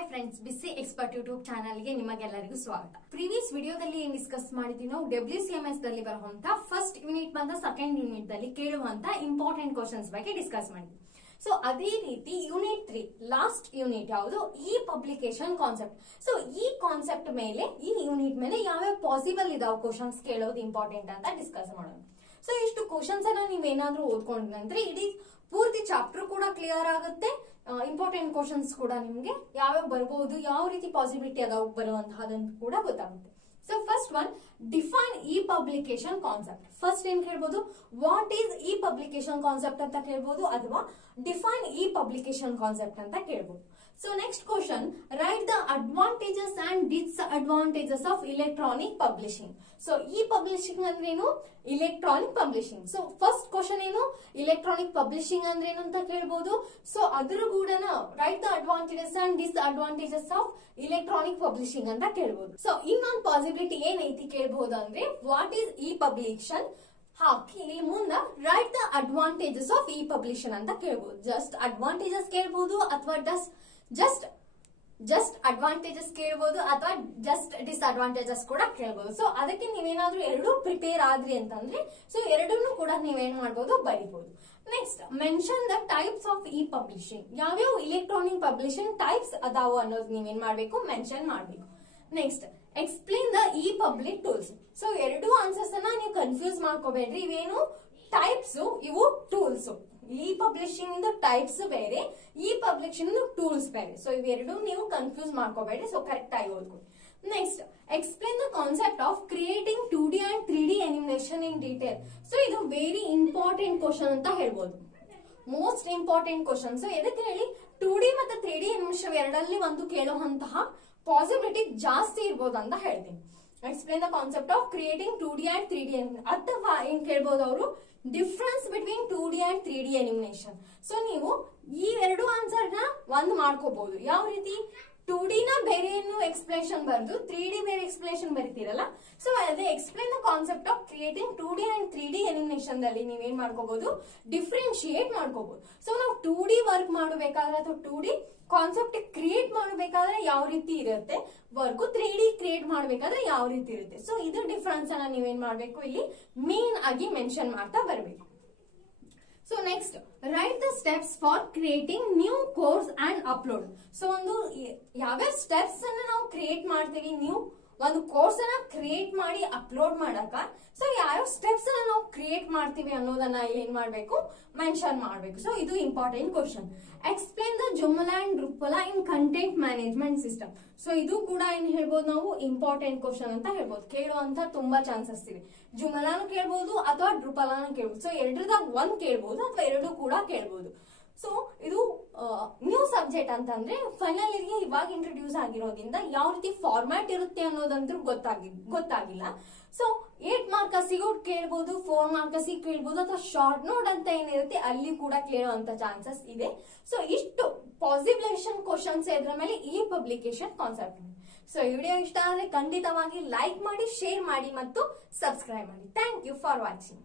Friends, ಬಿಸಿ expert YouTube ಚಾನಲ್ಗೆ ನಿಮಗೆಲ್ಲರಿಗೂ ಸ್ವಾಗತ. ಪ್ರೀವಿಯಸ್ ವಿಡಿಯೋದಲ್ಲಿ ಏನ್ ಡಿಸ್ಕಸ್ ಮಾಡಿದ್ವಿ ನಾವು WCMS ದಲ್ಲಿ ಬರುವಂತ ಫಸ್ಟ್ ಯೂನಿಟ್ ಬಂದ ಸೆಕೆಂಡ್ ಯೂನಿಟ್ ದಲ್ಲಿ ಕೇಳುವಂತ ಇಂಪಾರ್ಟೆಂಟ್ ಕ್ವಶನ್ಸ್ ಬಗ್ಗೆ ಡಿಸ್ಕಸ್ ಮಾಡಿದ್ವಿ. ಸೊ ಅದೇ ರೀತಿ ಯೂನಿಟ್ 3 ಲಾಸ್ಟ್ ಯೂನಿಟ್ ಯಾವುದು, ಈ ಪಬ್ಲಿಕೇಶನ್ ಕಾನ್ಸೆಪ್ಟ್. ಸೊ ಈ ಕಾನ್ಸೆಪ್ಟ್ ಮೇಲೆ, ಈ ಯೂನಿಟ್ ಮೇಲೆ ಯಾವ್ಯಾವ ಪಾಸಿಬಲ್ ಇದಾವ ಕ್ವಶನ್ಸ್ ಕೇಳೋದು ಇಂಪಾರ್ಟೆಂಟ್ ಅಂತ ಡಿಸ್ಕಸ್ ಮಾಡೋಣ. ಸೊ ಇಷ್ಟು ಕ್ವಶನ್ಸ್ ಅನ್ನ ನೀವೇನಾದ್ರೂ ಓದ್ಕೊಂಡ್ರೆ ಇಡೀ ಪೂರ್ತಿ ಚಾಪ್ಟರ್ ಕೂಡ ಕ್ಲಿಯರ್ ಆಗುತ್ತೆ. ಇಂಪಾರ್ಟೆಂಟ್ ಕ್ವಶನ್ಸ್ ಕೂಡ ನಿಮ್ಗೆ ಯಾವ್ಯಾವ ಬರಬಹುದು, ಯಾವ ರೀತಿ ಪಾಸಿಬಿಲಿಟಿ ಅದಾವ ಬರುವಂತಹದಂತ ಕೂಡ ಗೊತ್ತಾಗುತ್ತೆ. So first one, define e publication concept. First ಏನ್ ಕೇಳ್ಬೋದು, what is e publication concept ಅಂತ ಕೇಳ್ಬೋದು, ಅಥವಾ ಡಿಫೈನ್ ಇ ಪಬ್ಲಿಕೇಶನ್ ಕಾನ್ಸೆಪ್ಟ್ ಅಂತ ಕೇಳ್ಬೋದು. So next question, write the advantages and disadvantages of electronic publishing. So e publishing ಅಂದ್ರೇನು, electronic publishing. So first question ಏನು, electronic publishing ಅಂದ್ರೇನು ಅಂತ ಕೇಳ್ಬೋದು. ಸೊ ಅದ್ರ ಕೂಡ write the advantages and disadvantages of electronic publishing ಅಂತ ಕೇಳ್ಬೋದು. ಸೊ ಇನ್ನೊಂದು ಪಾಸಿಬಿಲಿಟಿ ಏನೈತಿ ಕೇಳ್ಬೋದು ಅಂದ್ರೆ, ವಾಟ್ ಈಸ್ ಇ ಪಬ್ಲಿಷನ್ ಹಾಕಿ ಇಲ್ಲಿ ಮುಂದ write the advantages of e publication ಅಂತ ಕೇಳ್ಬೋದು. ಜಸ್ಟ್ ಅಡ್ವಾಂಟೇಜಸ್ ಕೇಳ್ಬೋದು, ಅಥವಾ ಜಸ್ಟ್ ಅಡ್ವಾಂಟೇಜಸ್ ಕೇಳ್ಬೋದು, ಅಥವಾ ಜಸ್ಟ್ ಡಿಸ್ಅಡ್ವಾಂಟೇಜಸ್ ಕೂಡ ಕೇಳ್ಬೋದು. ಸೊ ಅದಕ್ಕೆ ನೀವೇನಾದ್ರೂ ಎರಡು ಪ್ರಿಪೇರ್ ಆದ್ರಿ ಅಂತಂದ್ರೆ, ಸೊ ಎರಡನ್ನೂ ಕೂಡ ನೀವೇನ್ ಮಾಡ್ಬೋದು, ಬರಿಬಹುದು. Next, mention the types of e publishing. ಯಾವ್ಯಾವ ಇಲೆಕ್ಟ್ರಾನಿಕ್ ಪಬ್ಲಿಷಿಂಗ್ ಟೈಪ್ಸ್ ಅದಾವ ಅನ್ನೋದು ನೀವೇನ್ ಮಾಡ್ಬೇಕು, ಮೆನ್ಷನ್ ಮಾಡ್ಬೇಕು. Next, explain the e public tools. So ಎರಡು ಆನ್ಸರ್ಸ್ ಅನ್ನ ನೀವು ಕನ್ಫ್ಯೂಸ್ ಮಾಡ್ಕೋಬೇಡ್ರಿ. ಇವೇನು ಟೈಪ್ಸ್, ಇವು ಟೂಲ್ಸ್. ಇ ಪಬ್ಲಿಷಿಂಗ್ ಇಂದ ಟೈಪ್ಸ್ ಬೇರೆ, ಇ ಪಬ್ಲಿಷಿಂಗ್ ಟೂಲ್ಸ್ ಬೇರೆ. ಸೊ ಇವೆರಡು ನೀವು ಕನ್ಫ್ಯೂಸ್ ಮಾಡ್ಕೋಬೇಡ್ರಿ. ಸೊ ಕರೆಕ್ಟ್ ಆಗಿ ಓದ್ಕೊಳ್ಳಿ. Next, explain the concept of creating 2D and 3D animation in detail. So ಇದು ವೆರಿ ಇಂಪಾರ್ಟೆಂಟ್ ಕ್ವಶನ್ ಅಂತ ಹೇಳ್ಬೋದು, ಮೋಸ್ಟ್ ಇಂಪಾರ್ಟೆಂಟ್ ಕ್ವಶನ್. ಸೊ ಎದಕ್ಕೆ ಹೇಳಿ, 2D ಮತ್ತು 3D ಅನಿಮೇಷನ್ ಎರಡಲ್ಲಿ ಒಂದು ಕೇಳುವಂತಹ ಪಾಸಿಬಿಲಿಟಿ ಜಾಸ್ತಿ ಇರ್ಬೋದು ಅಂತ ಹೇಳ್ತೀನಿ. Explain the concept of creating 2D and 3D, ಅಥವಾ ಏನ್ ಕೇಳ್ಬೋದು ಅವರು, difference between 2D and 3D animation. So ನೀವು ಈ ಎರಡು ಆನ್ಸರ್ ನ ಒಂದ್ ಮಾಡ್ಕೋಬಹುದು. ಯಾವ ರೀತಿ, 2D ನ ಬೇರೆ ಏನು ಎಕ್ಸ್ಪ್ಲೇಷನ್ ಬರ್ದು 3D ಬೇರೆ ಎಕ್ಸ್ಪ್ಲೇಷನ್ ಬರೀತೀರಲ್ಲ. ಸೊ ಅದೇ explain the concept of creating 2D and 3D animation ದಲ್ಲಿ ನೀವೇನ್ ಮಾಡ್ಕೋಬಹುದು, ಡಿಫ್ರೆನ್ಶಿಯೇಟ್ ಮಾಡ್ಕೋಬಹುದು. ಸೊ ನಾವು 2D ವರ್ಕ್ ಮಾಡಬೇಕಾದ್ರೆ ಅಥವಾ 2D ಕಾನ್ಸೆಪ್ಟ್ ಕ್ರಿಯೇಟ್ ಮಾಡಬೇಕಾದ್ರೆ ಯಾವ ರೀತಿ ಇರುತ್ತೆ ವರ್ಕ್, 3D ಕ್ರಿಯೇಟ್ ಮಾಡಬೇಕಾದ್ರೆ ಯಾವ ರೀತಿ ಇರುತ್ತೆ. ಸೊ ಇದು ಡಿಫರೆನ್ಸ್ ಅನ್ನ ನೀವೇನ್ ಮಾಡ್ಬೇಕು, ಇಲ್ಲಿ ಮೇನ್ ಆಗಿ ಮೆನ್ಷನ್ ಮಾಡ್ತಾ ಬರ್ಬೇಕು. So next, right the steps for creating new course and upload. So ಒಂದು ಯಾವ್ಯಾವ ಸ್ಟೆಪ್ಸ್ ಅನ್ನ ನಾವು ಕ್ರಿಯೇಟ್ ಮಾಡ್ತೀವಿ, ನ್ಯೂ ಒಂದು ಕೋರ್ಸ್ ಅನ್ನ ಕ್ರಿಯೇಟ್ ಮಾಡಿ ಅಪ್ಲೋಡ್ ಮಾಡಕ, ಸೊ ಯಾವ್ಯಾವ ಸ್ಟೆಪ್ಸ್ ಅನ್ನ ನಾವು ಕ್ರಿಯೇಟ್ ಮಾಡ್ತೀವಿ ಅನ್ನೋದನ್ನ ಇಲ್ಲಿ ಏನ್ ಮಾಡ್ಬೇಕು, ಮೆನ್ಷನ್ ಮಾಡ್ಬೇಕು. ಸೊ ಇದು important question. Explain the Joomla and Drupal in content management system. So ಇದು ಕೂಡ ಏನ್ ಹೇಳ್ಬೋದು ನಾವು, ಇಂಪಾರ್ಟೆಂಟ್ ಕ್ವಶನ್ ಅಂತ ಹೇಳ್ಬೋದು. ಕೇಳುವಂತ ತುಂಬಾ ಚಾನ್ಸಸ್ ಇವೆ. ಜುಮ್ಲಾನು ಕೇಳ್ಬೋದು ಅಥವಾ ಡ್ರುಪಲಾನು ಕೇಳ್ಬೋದು. ಸೊ ಎರಡರದಾಗ ಒಂದ್ ಕೇಳ್ಬೋದು ಅಥವಾ ಎರಡು ಕೂಡ ಕೇಳ್ಬೋದು. ಸೊ ಇದು ನ್ಯೂ ಸಬ್ಜೆಕ್ಟ್ ಅಂತಂದ್ರೆ ಫೈನಲ್ ಇಯರ್ಗೆ ಇವಾಗ ಇಂಟ್ರೊಡ್ಯೂಸ್ ಆಗಿರೋದ್ರಿಂದ ಯಾವ ರೀತಿ ಫಾರ್ಮ್ಯಾಟ್ ಇರುತ್ತೆ ಅನ್ನೋದಂದ್ರೂ ಗೊತ್ತಾಗಿಲ್ಲ. ಸೊ 8 ಮಾರ್ಕಸಿಗೂ ಕೇಳ್ಬೋದು, 4 ಮಾರ್ಕಸಿಗೆ ಕೇಳ್ಬೋದು, ಅಥವಾ ಶಾರ್ಟ್ ನೋಟ್ ಅಂತ ಏನಿರುತ್ತೆ ಅಲ್ಲಿ ಕೂಡ ಕೇಳುವಂತ ಚಾನ್ಸಸ್ ಇದೆ. ಸೊ ಇಷ್ಟು ಪಾಸಿಬಿಲೇಷನ್ ಕ್ವಶನ್ಸ್ ಇದ್ರ ಮೇಲೆ ಈ ಪಬ್ಲಿಕೇಶನ್ ಕಾನ್ಸೆಪ್ಟ್. ಸೊ ಈ ವಿಡಿಯೋ ಇಷ್ಟ ಆದ್ರೆ ಖಂಡಿತವಾಗಿ ಲೈಕ್ ಮಾಡಿ, ಶೇರ್ ಮಾಡಿ ಮತ್ತು ಸಬ್ಸ್ಕ್ರೈಬ್ ಮಾಡಿ. Thank you for watching.